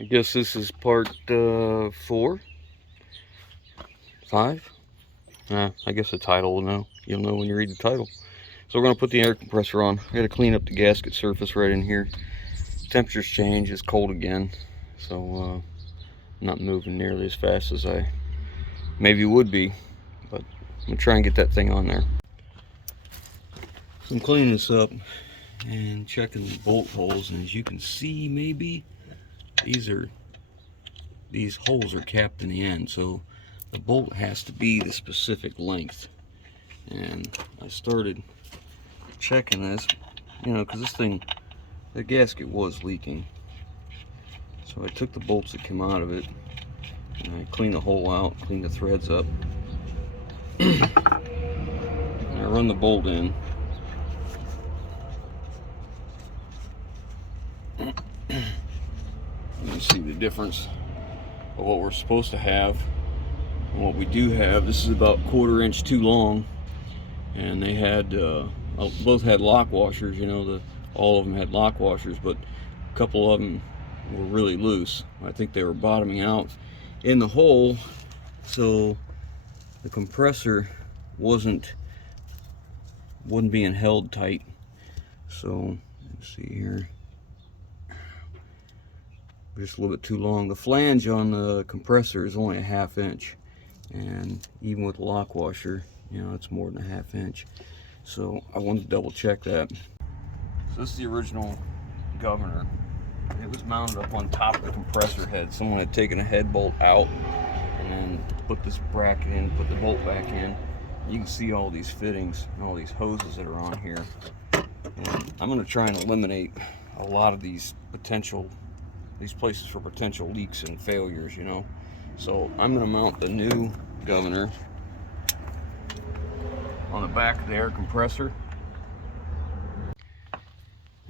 I guess this is part 4, 5. I guess the title will know. You'll know when you read the title. So we're going to put the air compressor on. I got to clean up the gasket surface right in here. Temperatures change. It's cold again. So not moving nearly as fast as I maybe would be. But I'm going to try and get that thing on there. So I'm cleaning this up and checking the bolt holes. And as you can see, maybe these holes are capped in the end. So the bolt has to be the specific length. And I started checking this, you know, because this thing, the gasket was leaking. So I took the bolts that came out of it and I cleaned the hole out, cleaned the threads up. And I run the bolt in. You can see the difference of what we're supposed to have and what we do have. This is about 1/4 inch too long, and they had both had lock washers. You know, all of them had lock washers, but a couple of them were really loose. I think they were bottoming out in the hole, so the compressor wasn't being held tight. So let's see here. Just a little bit too long. The flange on the compressor is only a 1/2 inch, and even with the lock washer, you know, it's more than a 1/2 inch. So I wanted to double check that. So this is the original governor. It was mounted up on top of the compressor head. Someone had taken a head bolt out and then put this bracket in, put the bolt back in. You can see all these fittings and all these hoses that are on here. And I'm going to try and eliminate a lot of these places for potential leaks and failures, you know. So I'm going to mount the new governor on the back of the air compressor.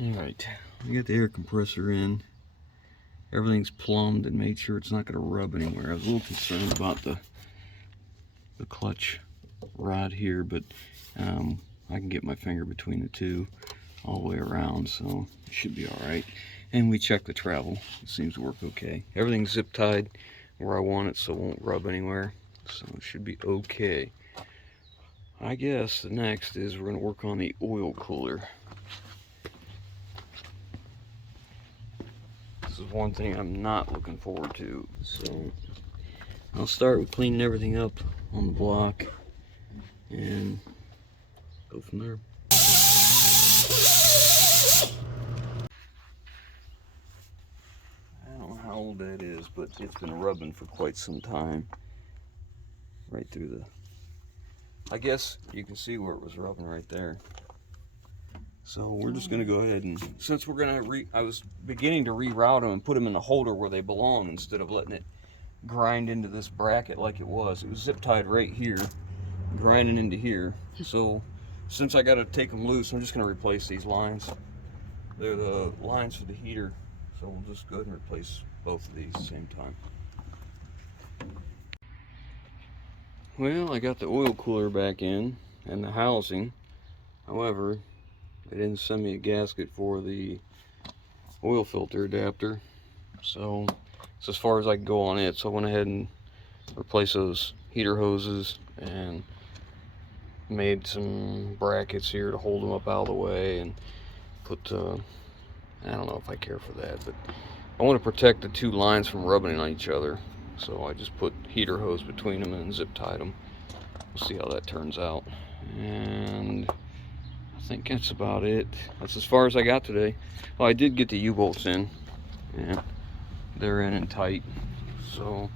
Alright, I got the air compressor in. Everything's plumbed and made sure it's not going to rub anywhere. I was a little concerned about the clutch rod here, but I can get my finger between the two all the way around, so it should be alright. And we checked the travel. It seems to work okay. Everything's zip tied where I want it, so it won't rub anywhere. So it should be okay. I guess the next is we're going to work on the oil cooler. This is one thing I'm not looking forward to. So I'll start with cleaning everything up on the block and go from there. I don't know how old that is, but it's been rubbing for quite some time. Right through the... I guess you can see where it was rubbing right there. So we're just going to go ahead and, since we're going to I was beginning to reroute them and put them in the holder where they belong instead of letting it grind into this bracket like it was. It was zip tied right here, grinding into here. So since I got to take them loose, I'm just going to replace these lines. They're the lines for the heater. So we'll just go ahead and replace both of these at the same time. Well, I got the oil cooler back in and the housing. However, they didn't send me a gasket for the oil filter adapter. So it's as far as I can go on it. So I went ahead and replaced those heater hoses and made some brackets here to hold them up out of the way, and put I don't know if I care for that, but I want to protect the two lines from rubbing on each other. So I just put heater hose between them and zip tied them. We'll see how that turns out. And I think that's about it. That's as far as I got today. Well, I did get the U-bolts in. Yeah, they're in and tight. So,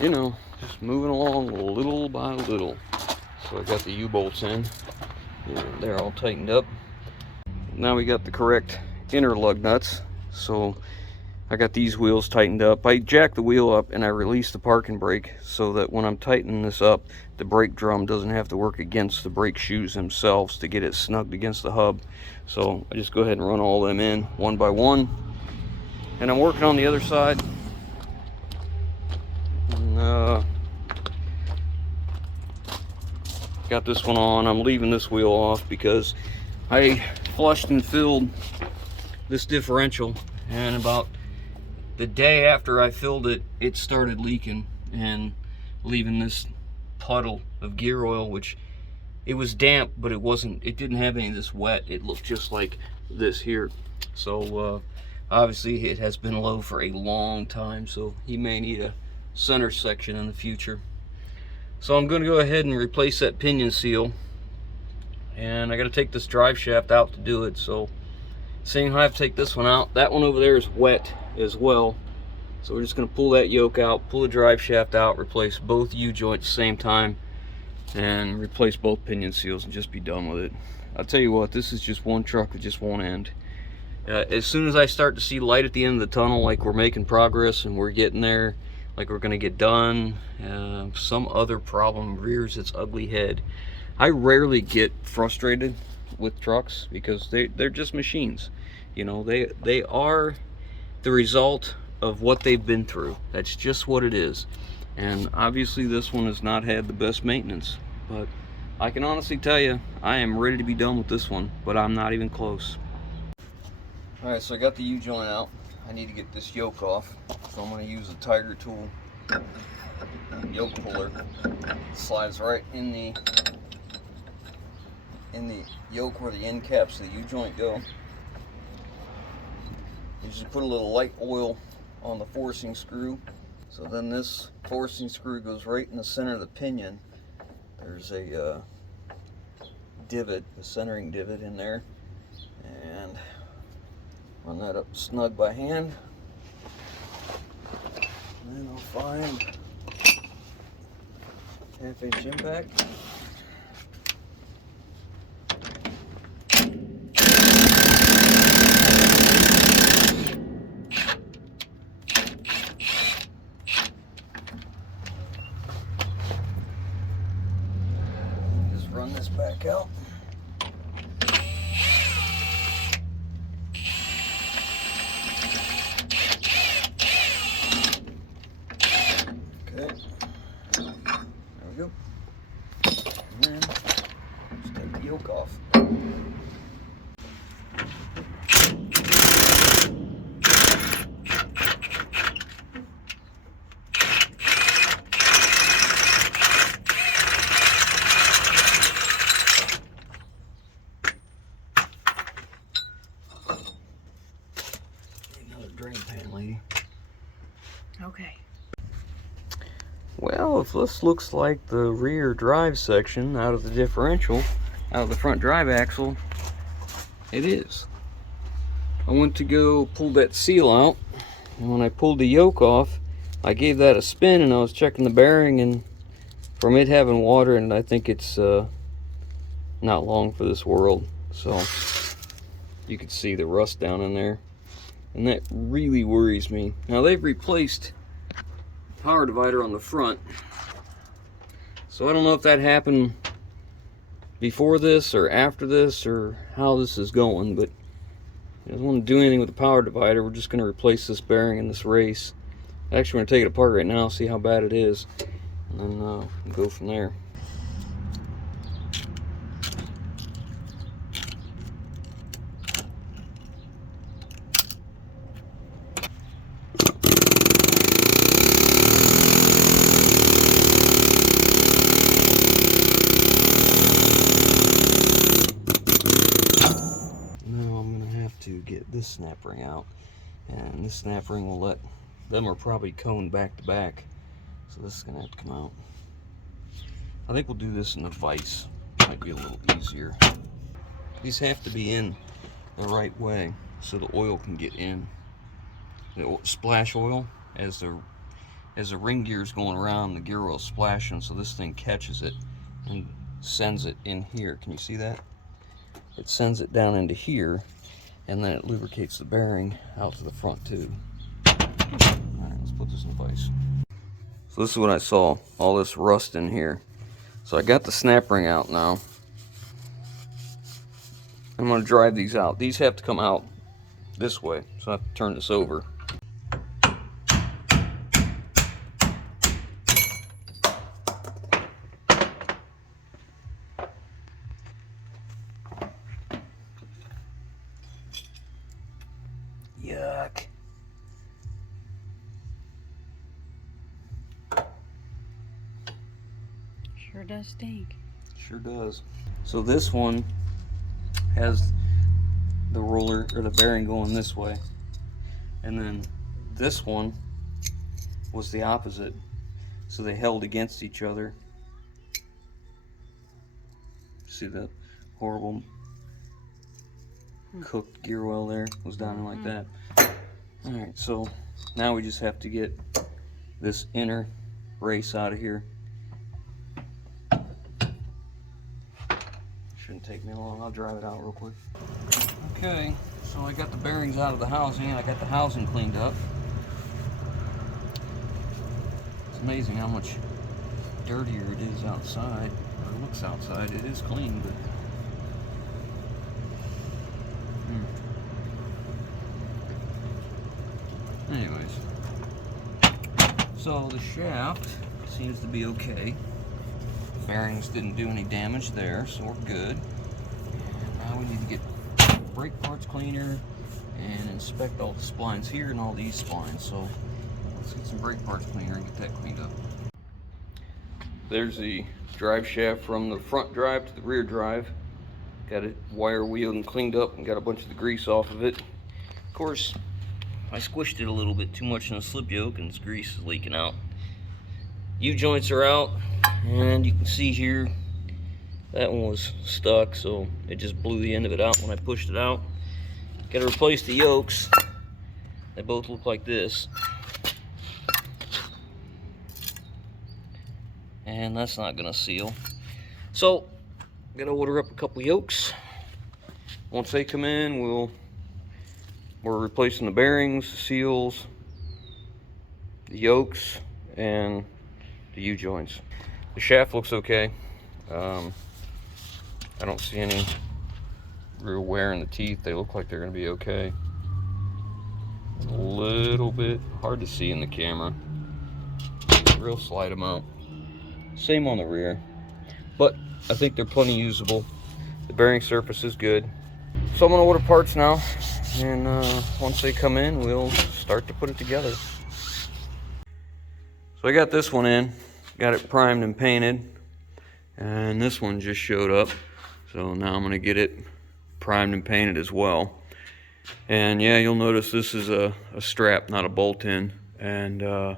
you know, just moving along little by little. So I got the U-bolts in. And they're all tightened up. Now we got the correct inner lug nuts. So I got these wheels tightened up. I jacked the wheel up and I released the parking brake so that when I'm tightening this up, the brake drum doesn't have to work against the brake shoes themselves to get it snugged against the hub. So I just go ahead and run all them in one by one. And I'm working on the other side. And, got this one on. I'm leaving this wheel off because I flushed and filled this differential, and about the day after I filled it, it started leaking and leaving this puddle of gear oil, which it was damp, but it didn't have any of this wet. It looked just like this here. So obviously it has been low for a long time, so he may need a center section in the future. So I'm going to go ahead and replace that pinion seal, and I got to take this drive shaft out to do it. So seeing how I have to take this one out, that one over there is wet as well, so we're just going to pull that yoke out, pull the drive shaft out, replace both U-joints at the same time, and replace both pinion seals and just be done with it. I'll tell you what, this is just one truck with just one end. As soon as I start to see light at the end of the tunnel, like we're making progress and we're getting there, like we're going to get done, some other problem rears its ugly head. I rarely get frustrated with trucks because they're just machines. You know, they are the result of what they've been through. That's just what it is. And obviously this one has not had the best maintenance, but I can honestly tell you, I am ready to be done with this one, but I'm not even close. Alright, so I got the U-joint out. I need to get this yoke off, so I'm going to use the Tiger tool yoke puller. Slides right in the yoke where the end caps of the U-joint go. You just put a little light oil on the forcing screw. So then this forcing screw goes right in the center of the pinion. There's a divot, a centering divot in there, and run that up snug by hand. And then I'll find half-inch impact. Just run this back out. Okay, there we go. And then just take the yoke off. Another drain pan, lady. Okay. Well, if this looks like the rear drive section out of the differential, out of the front drive axle, it is. I went to go pull that seal out, and when I pulled the yoke off, I gave that a spin and I was checking the bearing, and from it having water in it, I think it's not long for this world. So you can see the rust down in there, and that really worries me. Now they've replaced power divider on the front, so I don't know if that happened before this or after this or how this is going, but I don't want to do anything with the power divider. We're just going to replace this bearing in this race. Actually, we're going to take it apart right now, see how bad it is, and then go from there. To get this snap ring out, and this snap ring will let them are probably coned back to back, so this is gonna have to come out. I think we'll do this in the vise, might be a little easier. These have to be in the right way so the oil can get in. The splash oil, as the ring gear is going around, the gear oil is splashing, so this thing catches it and sends it in here. Can you see that? It sends it down into here, and then it lubricates the bearing out to the front too. Alright, let's put this in place. So this is what I saw, all this rust in here. So I got the snap ring out now. I'm going to drive these out. These have to come out this way, so I have to turn this over. Yuck. does stink. Sure does. So this one has the roller or the bearing going this way, and then this one was the opposite, so they held against each other. See that horrible cooked gear well there was down in like that. All right, so now we just have to get this inner race out of here. Shouldn't take me long. I'll drive it out real quick. Okay, so I got the bearings out of the housing. I got the housing cleaned up. It's amazing how much dirtier it is outside, or it looks outside. It is clean, but anyways. So the shaft seems to be okay. Bearings didn't do any damage there, so we're good. And now we need to get brake parts cleaner and inspect all the splines here and all these splines. So let's get some brake parts cleaner and get that cleaned up. There's the drive shaft from the front drive to the rear drive. Got it wire wheeled and cleaned up and got a bunch of the grease off of it. Of course, I squished it a little bit too much in the slip yoke and this grease is leaking out. U-joints are out, and you can see here that one was stuck, so it just blew the end of it out when I pushed it out. Got to replace the yokes. They both look like this, and that's not gonna seal. So gotta order up a couple yokes. Once they come in, we're replacing the bearings, seals, the yokes, and the U-joints. The shaft looks okay. I don't see any real wear in the teeth. They look like they're going to be okay. A little bit hard to see in the camera. Real slight amount. Same on the rear. But I think they're plenty usable. The bearing surface is good. So I'm going to order parts now. And once they come in, we'll start to put it together. So I got this one in. Got it primed and painted. And this one just showed up. So now I'm going to get it primed and painted as well. And yeah, you'll notice this is a strap, not a bolt-in. And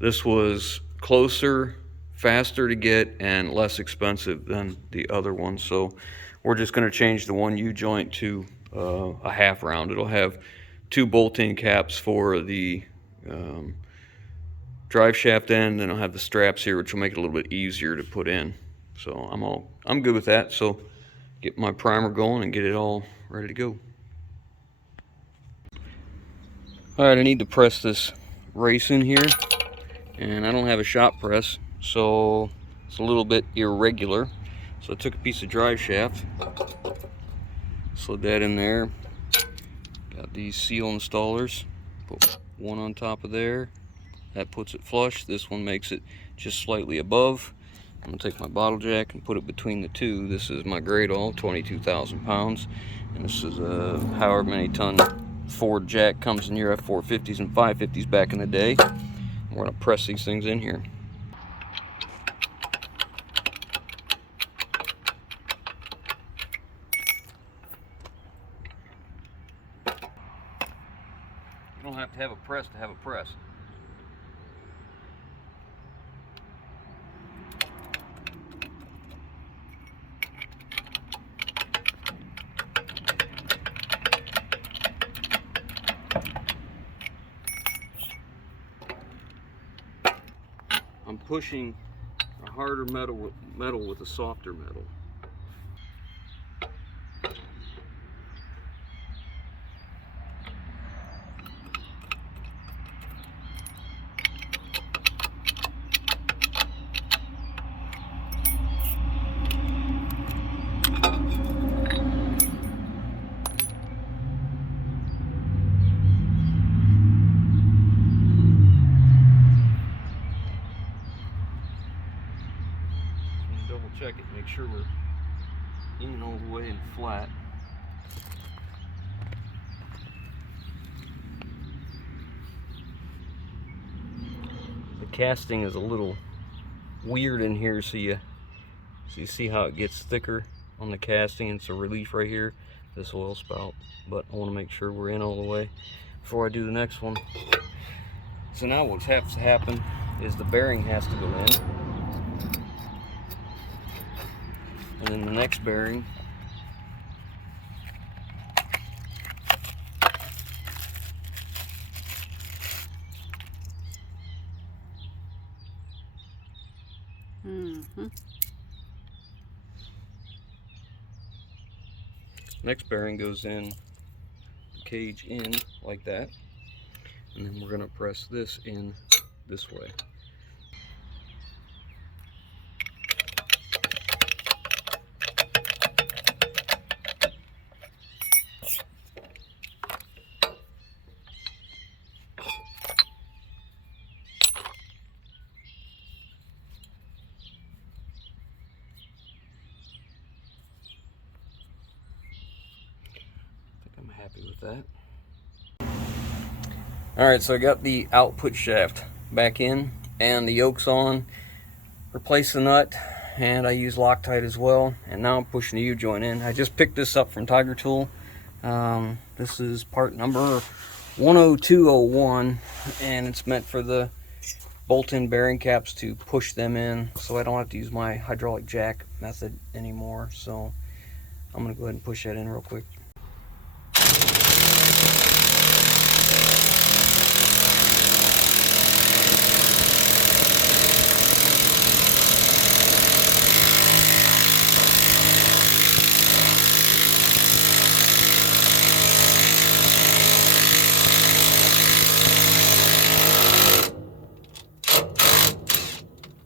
this was closer, faster to get, and less expensive than the other one. So we're just going to change the one U-joint to a half round. It'll have 2 bolt-in caps for the drive shaft end, and I'll have the straps here, which will make it a little bit easier to put in. So I'm good with that. So get my primer going and get it all ready to go. Alright, I need to press this race in here, and I don't have a shop press, so it's a little bit irregular. So I took a piece of drive shaft, slid that in there, got these seal installers, put one on top of there, that puts it flush. This one makes it just slightly above. I'm going to take my bottle jack and put it between the two. This is my Great All, 22,000 pounds. And this is a however many ton Ford jack comes in your F450s and 550s back in the day. We're going to press these things in here. You don't have to have a press to have a press. I'm pushing a harder metal with a softer metal. Double check it, make sure we're in all the way and flat. The casting is a little weird in here, so you So you see how it gets thicker on the casting. It's a relief right here, this oil spout. But I want to make sure we're in all the way before I do the next one. So now what has to happen is the bearing has to go in. And then the next bearing. Next bearing goes in, cage in like that, and then we're going to press this in this way. I'm happy with that. Alright, so I got the output shaft back in and the yoke's on. Replace the nut, and I use Loctite as well, and now I'm pushing the U-joint in. I just picked this up from Tiger Tool. This is part number 10201, and it's meant for the bolt-in bearing caps to push them in, so I don't have to use my hydraulic jack method anymore. So I'm going to go ahead and push that in real quick.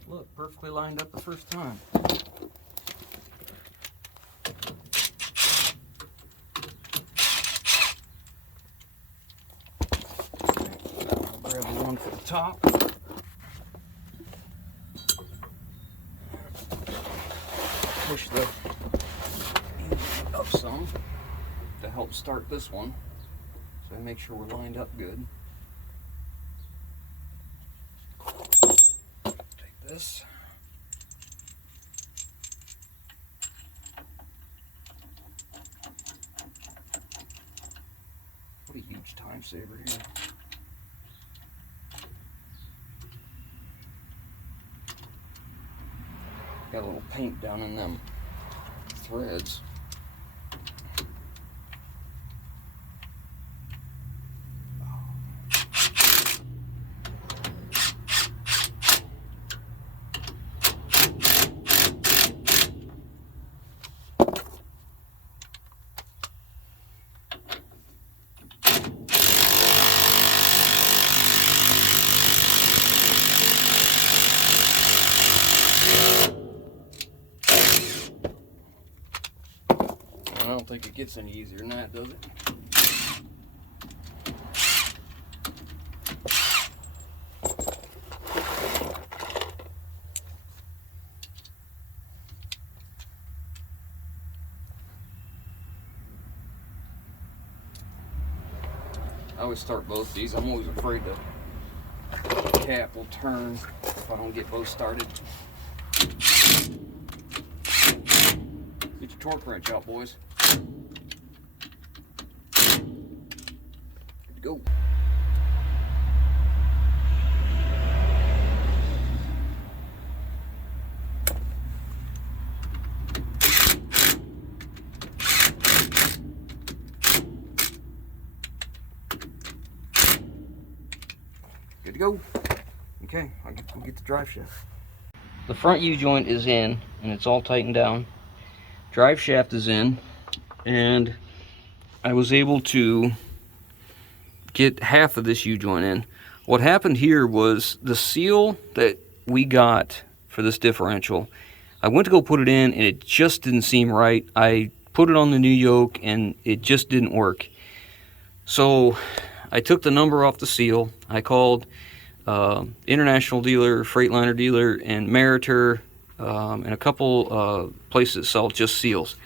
Look, perfectly lined up the first time. Grab the one for the top. Push the unit up some to help start this one, so I make sure we're lined up good. Take this. What a huge time saver here. Got a little paint down in them threads. I don't think it gets any easier than that, does it? I always start both these. I'm always afraid the cap will turn if I don't get both started. Get your torque wrench out, boys. Good to go. Good to go. Okay, I'll get the drive shaft. The front U-joint is in and it's all tightened down. Drive shaft is in, and I was able to get half of this U-joint in. What happened here was the seal that we got for this differential, I went to go put it in and it just didn't seem right. I put it on the new yoke and it just didn't work. So I took the number off the seal. I called international dealer, Freightliner dealer, and Meritor, and a couple places that sell just seals,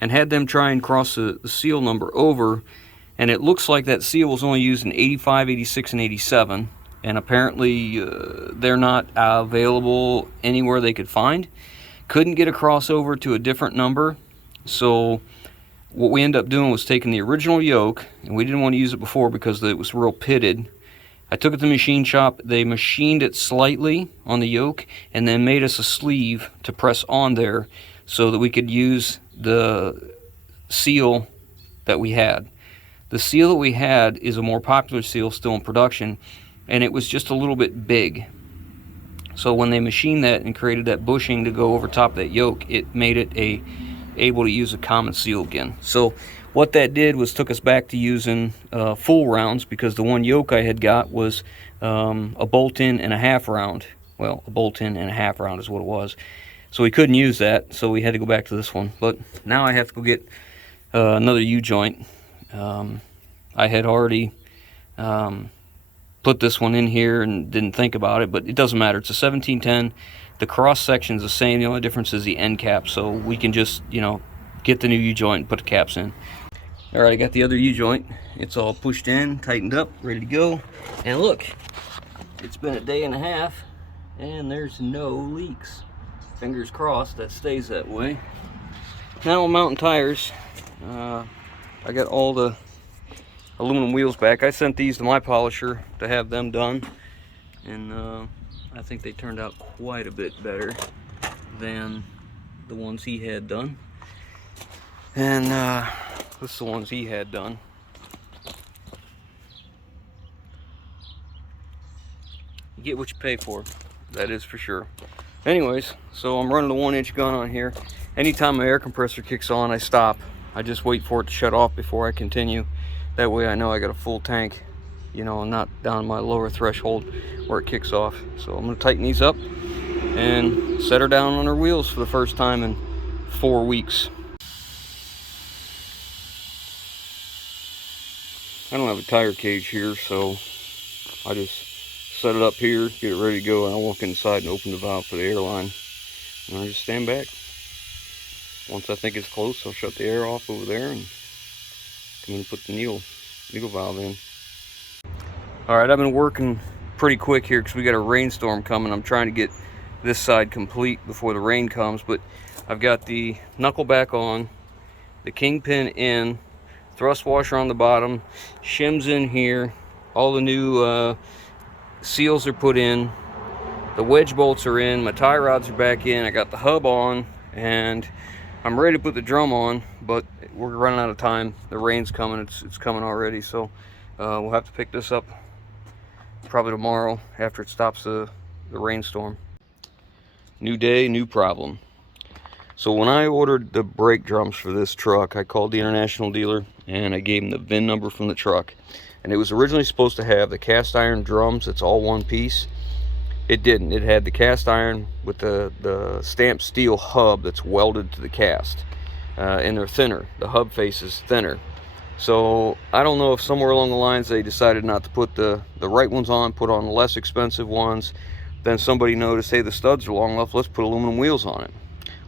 and had them try and cross the seal number over, and it looks like that seal was only used in 85, 86, and 87, and apparently they're not available anywhere they could find, couldn't get a crossover to a different number. So what we ended up doing was taking the original yoke, and we didn't want to use it before because it was real pitted. I took it to the machine shop. They machined it slightly on the yoke and then made us a sleeve to press on there so that we could use the seal that we had. The seal that we had is a more popular seal still in production, and it was just a little bit big. So when they machined that and created that bushing to go over top of that yoke, it made it able to use a common seal again. So what that did was took us back to using full rounds, because the one yoke I had got was a bolt-in and a half round. Well, a bolt-in and a half round is what it was. So we couldn't use that, so we had to go back to this one. But now I have to go get another U-joint. I had already put this one in here and didn't think about it, but it doesn't matter. It's a 1710. The cross section's the same. The only difference is the end cap, so we can just, you know, get the new U-joint and put the caps in. All right, I got the other U-joint. It's all pushed in, tightened up, ready to go. And look, it's been a day and a half, and there's no leaks. Fingers crossed that stays that way. Now I'm mounting tires. I got all the aluminum wheels back. I sent these to my polisher to have them done, and I think they turned out quite a bit better than the ones he had done. And this is the ones he had done. You get what you pay for, that is for sure. Anyways, so I'm running a 1-inch gun on here. Anytime my air compressor kicks on, I stop. I just wait for it to shut off before I continue. That way I know I got a full tank, you know, and not down my lower threshold where it kicks off. So I'm gonna tighten these up and set her down on her wheels for the first time in 4 weeks. I don't have a tire cage here, so I just set it up here, get it ready to go, and I walk inside and open the valve for the airline. And I just stand back. Once I think it's close, I'll shut the air off over there and come in and put the needle valve in. Alright, I've been working pretty quick here because we got a rainstorm coming. I'm trying to get this side complete before the rain comes, but I've got the knuckle back on, the kingpin in, thrust washer on the bottom, shims in here, all the new seals are put in, the wedge bolts are in, my tie rods are back in, I got the hub on, and I'm ready to put the drum on, but we're running out of time. The rain's coming, it's coming already, so we'll have to pick this up probably tomorrow after it stops the rainstorm. New day, new problem. So when I ordered the brake drums for this truck, I called the international dealer and I gave him the VIN number from the truck. And it was originally supposed to have the cast iron drums, it's all one piece. It didn't. It had the cast iron with the stamped steel hub that's welded to the cast. And they're thinner. The hub face is thinner. So I don't know if somewhere along the lines they decided not to put the right ones on, put on the less expensive ones. Then somebody noticed, hey, the studs are long enough, let's put aluminum wheels on it.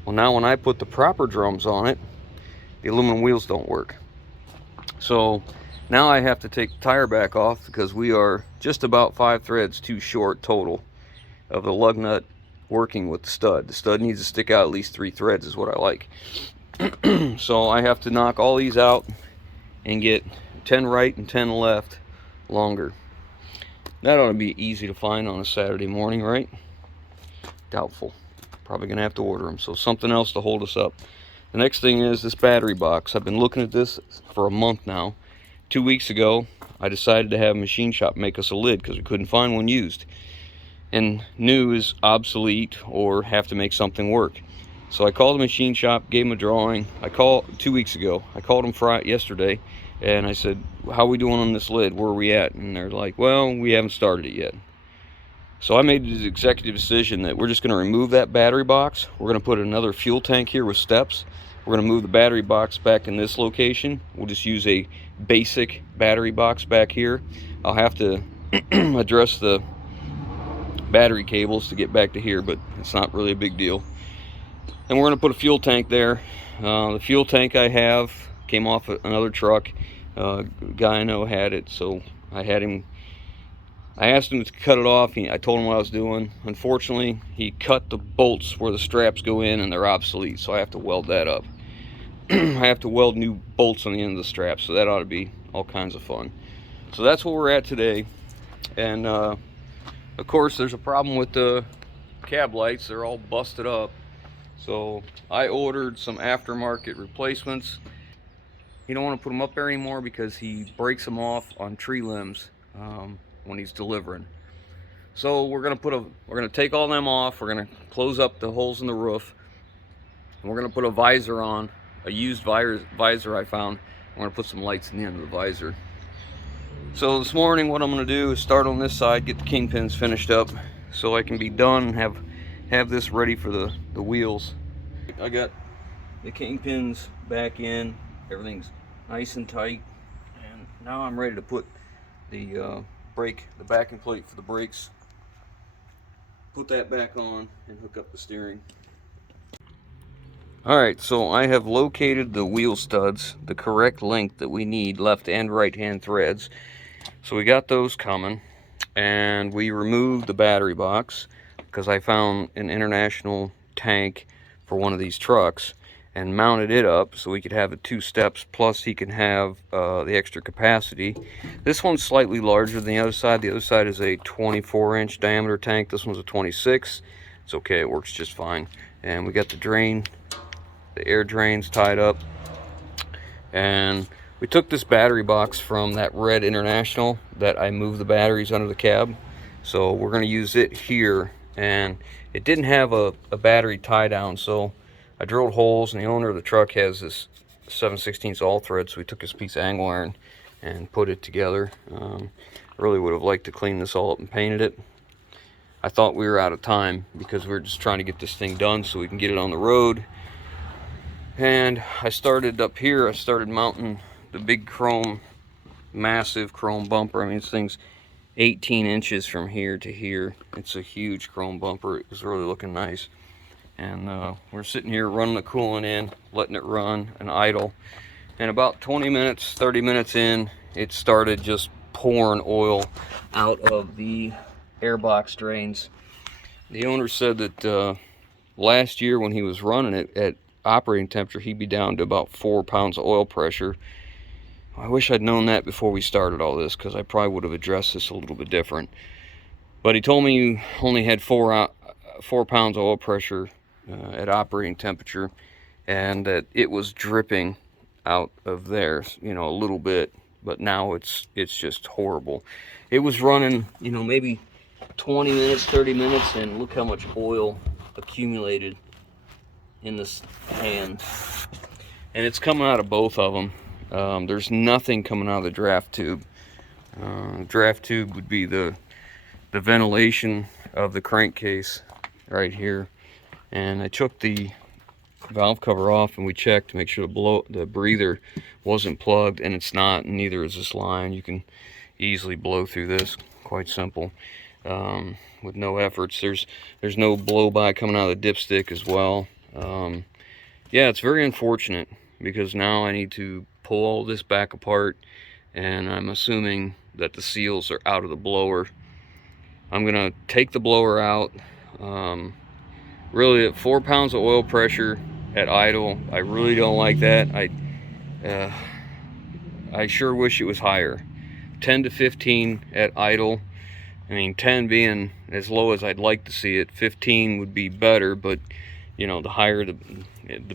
Well, now when I put the proper drums on it, the aluminum wheels don't work. So now I have to take the tire back off because we are just about 5 threads too short total of the lug nut working with the stud. The stud needs to stick out at least 3 threads is what I like. So I have to knock all these out and get 10 right and 10 left longer. That ought to be easy to find on a Saturday morning, right? Doubtful. Probably gonna have to order them. So something else to hold us up. The next thing is this battery box. I've been looking at this for a month now. 2 weeks ago, I decided to have a machine shop make us a lid because we couldn't find one used. And new is obsolete or have to make something work. So I called the machine shop, gave them a drawing. 2 weeks ago. I called them yesterday and I said, how are we doing on this lid? Where are we at? And they're like, well, we haven't started it yet. So I made the executive decision that we're just going to remove that battery box. We're going to put another fuel tank here with steps. We're going to move the battery box back in this location. We'll just use a basic battery box back here. I'll have to address the battery cables to get back to here, but it's not really a big deal. And we're going to put a fuel tank there. The fuel tank I have came off another truck. A guy I know had it, so I I asked him to cut it off. I told him what I was doing. Unfortunately, he cut the bolts where the straps go in and they're obsolete, so I have to weld that up. I have to weld new bolts on the end of the straps, so that ought to be all kinds of fun. So that's where we're at today. And of course, there's a problem with the cab lights. They're all busted up. So I ordered some aftermarket replacements. He don't want to put them up there anymore because he breaks them off on tree limbs when he's delivering. So we're gonna take all them off. We're gonna close up the holes in the roof, and we're gonna put a visor on, a used visor I found. I'm gonna put some lights in the end of the visor. So this morning, what I'm gonna do is start on this side, get the kingpins finished up, so I can be done and have this ready for the wheels. I got the kingpins back in, everything's nice and tight, and now I'm ready to put the the backing plate for the brakes, put that back on, and hook up the steering. Alright, so I have located the wheel studs, the correct length that we need, left and right hand threads. So we got those coming, and we removed the battery box because I found an international tank for one of these trucks and mounted it up so we could have it 2 steps, plus he can have the extra capacity. This one's slightly larger than the other side. The other side is a 24-inch diameter tank. This one's a 26. It's okay, it works just fine. And we got the air drains tied up. And we took this battery box from that red International that I moved the batteries under the cab. So we're going to use it here. And it didn't have a battery tie down, so I drilled holes, and the owner of the truck has this 7/16 all thread, so we took this piece of angle iron and put it together. I really would have liked to clean this all up and painted it. I thought we were out of time because we were just trying to get this thing done so we can get it on the road. And I started up here. I started mounting the big chrome, massive chrome bumper. I mean, this thing's 18 inches from here to here. It's a huge chrome bumper. It was really looking nice. And we're sitting here running the coolant in, letting it run and idle. And about 20 minutes, 30 minutes in, it started just pouring oil out of the airbox drains. The owner said that last year when he was running it at operating temperature, he'd be down to about 4 pounds of oil pressure. I wish I'd known that before we started all this, because I probably would have addressed this a little bit different. But he told me you only had 4 pounds of oil pressure at operating temperature, and that it was dripping out of there, you know, a little bit, but now it's just horrible. It was running, you know, maybe 20 minutes, 30 minutes, and look how much oil accumulated in this hand. And it's coming out of both of them. There's nothing coming out of the draft tube. Draft tube would be the ventilation of the crankcase right here. And I took the valve cover off and we checked to make sure the breather wasn't plugged, and it's not, and neither is this line. You can easily blow through this, quite simple, with no efforts. There's no blow by coming out of the dipstick as well. Yeah, it's very unfortunate because now I need to pull all this back apart, and I'm assuming that the seals are out of the blower. I'm gonna take the blower out. Really, at 4 pounds of oil pressure at idle, I really don't like that. I sure wish it was higher. 10 to 15 at idle. I mean, 10 being as low as I'd like to see it. 15 would be better, but you know, the higher, the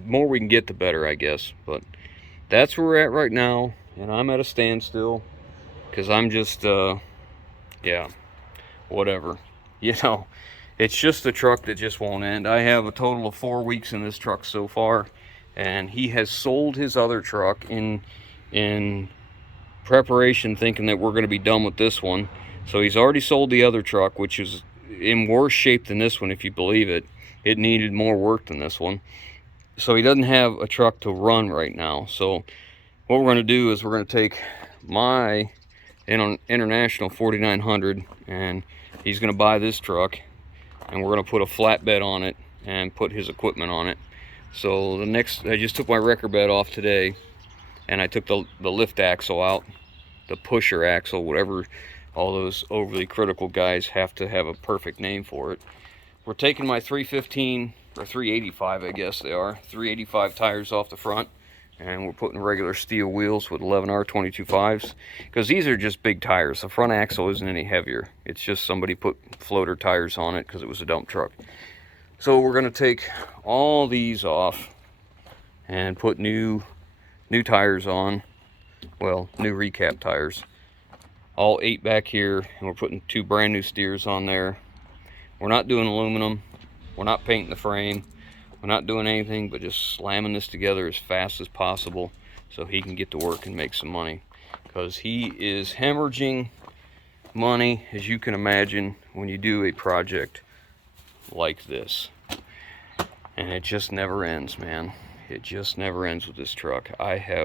more we can get, the better, I guess. But that's where we're at right now, and I'm at a standstill because I'm just, yeah, whatever. You know, it's just a truck that just won't end. I have a total of 4 weeks in this truck so far, and he has sold his other truck in preparation, thinking that we're going to be done with this one. So he's already sold the other truck, which is in worse shape than this one, if you believe it. It needed more work than this one. So he doesn't have a truck to run right now. So what we're going to do is we're going to take my International 4900, and he's going to buy this truck, and we're going to put a flatbed on it and put his equipment on it. So I just took my wrecker bed off today, and I took the lift axle out, the pusher axle, whatever all those overly critical guys have to have a perfect name for it. We're taking my 315 or 385, I guess they are, 385 tires off the front, and we're putting regular steel wheels with 11R 22.5s, because these are just big tires. The front axle isn't any heavier. It's just somebody put floater tires on it because it was a dump truck. So we're going to take all these off and put new tires on. Well, new recap tires. All 8 back here, and we're putting 2 brand new steers on there. We're not doing aluminum. We're not painting the frame. We're not doing anything but just slamming this together as fast as possible so he can get to work and make some money, because he is hemorrhaging money, as you can imagine, when you do a project like this. And it just never ends, man. It just never ends with this truck. And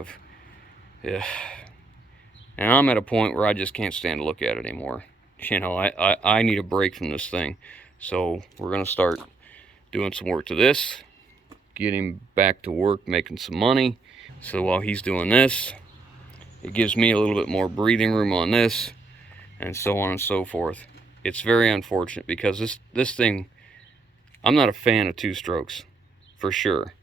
I'm at a point where I just can't stand to look at it anymore. You know, I need a break from this thing. So we're gonna start doing some work to this, get him back to work making some money. So while he's doing this, it gives me a little bit more breathing room on this, and so on and so forth. It's very unfortunate because this thing, I'm not a fan of 2-strokes, for sure.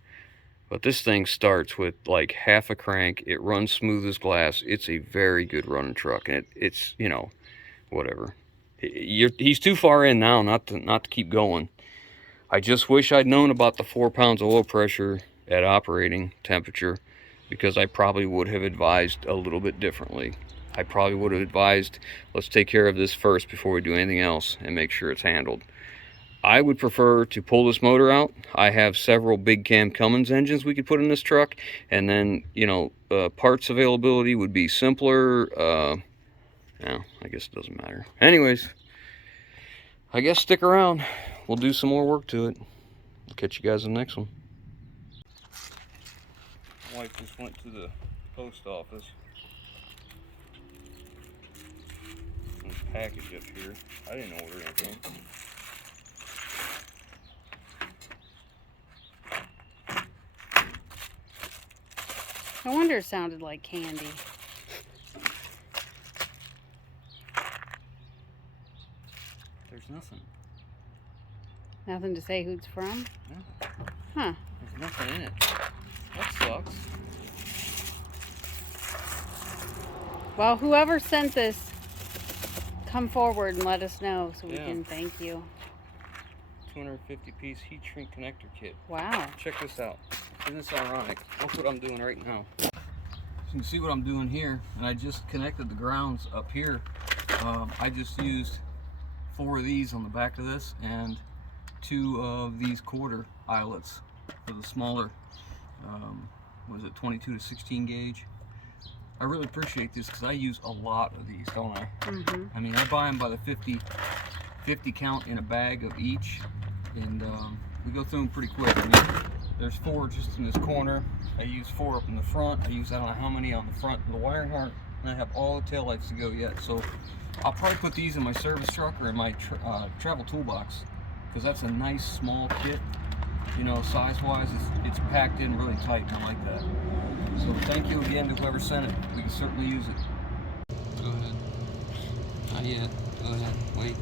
But this thing starts with like half a crank. It runs smooth as glass. It's a very good running truck, and it's, you know, whatever. He's too far in now not to keep going. I just wish I'd known about the 4 pounds of oil pressure at operating temperature, because I probably would have advised a little bit differently. I probably would have advised, let's take care of this first before we do anything else and make sure it's handled. I would prefer to pull this motor out. I have several big cam Cummins engines we could put in this truck, and then, you know, parts availability would be simpler. No, I guess it doesn't matter. Anyways, I guess stick around. We'll do some more work to it. I'll catch you guys in the next one. My wife just went to the post office. Some package up here. I didn't order anything. No wonder it sounded like candy. There's nothing. Nothing to say who it's from? No. Huh. There's nothing in it. That sucks. Well, whoever sent this, come forward and let us know so we can thank you. 250-piece heat shrink connector kit. Wow. Check this out. Isn't this ironic? Look what I'm doing right now. You can see what I'm doing here, and I just connected the grounds up here. I just used 4 of these on the back of this and 2 of these quarter eyelets for the smaller, what is it, 22 to 16 gauge. I really appreciate this because I use a lot of these, don't I? Mm-hmm. I mean, I buy them by the 50 count in a bag of each, and we go through them pretty quick. I mean, there's 4 just in this corner. I use 4 up in the front. I use, I don't know how many on the front of the wiring harness, and I have all the taillights to go yet. So I'll probably put these in my service truck or in my travel toolbox, because that's a nice small kit. You know, size-wise, it's packed in really tight, and I like that. So thank you again to whoever sent it. We can certainly use it. Go ahead. Not yet. Go ahead. Wait.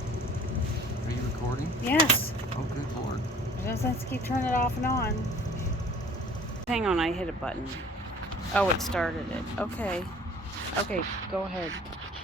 Are you recording? Yes. Oh, good Lord. Just let's keep turning it off and on. Hang on, I hit a button. Oh, it started it. Okay. Okay, go ahead.